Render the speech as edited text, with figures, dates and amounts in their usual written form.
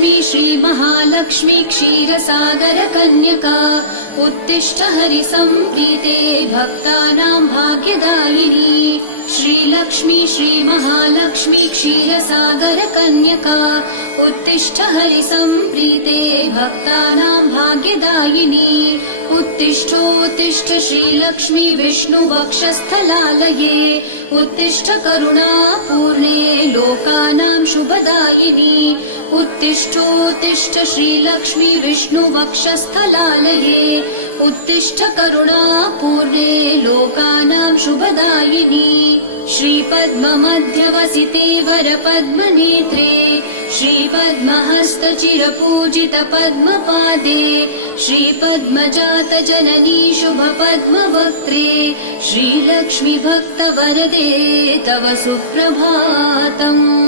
श्रीलक्ष्मी श्रीमहालक्ष्मी क्षीरसागरकन्यका उत्तिष्ठ हरिसम्प्रीते भक्तानां भाग्यदायिनी। श्रीलक्ष्मी श्रीमहालक्ष्मी क्षीरसागरकन्यका उत्तिष्ठ हरिसम्प्रीते भक्तानां भाग्यदायिनी। उत्तिष्ठोत्तिष्ठ श्रीलक्ष्मी विष्णुवक्षस्थलालये उत्तिष्ठ करुणापूर्णे लोकानां शुभदायिनी। उत्तिष्ठोत्तिष्ठ श्रीलक्ष्मी विष्णुवक्षस्थलालये उत्तिष्ठ करुणापूर्णे लोकानां शुभदायिनी। श्रीपद्ममध्यवसिते वरपद्मनेत्रे श्रीपद्महस्तचिरपूजित पद्मपादे श्रीपद्मजातजननी शुभपद्मवक्त्रे श्रीलक्ष्मी भक्तवरदे तव सुप्रभातम्।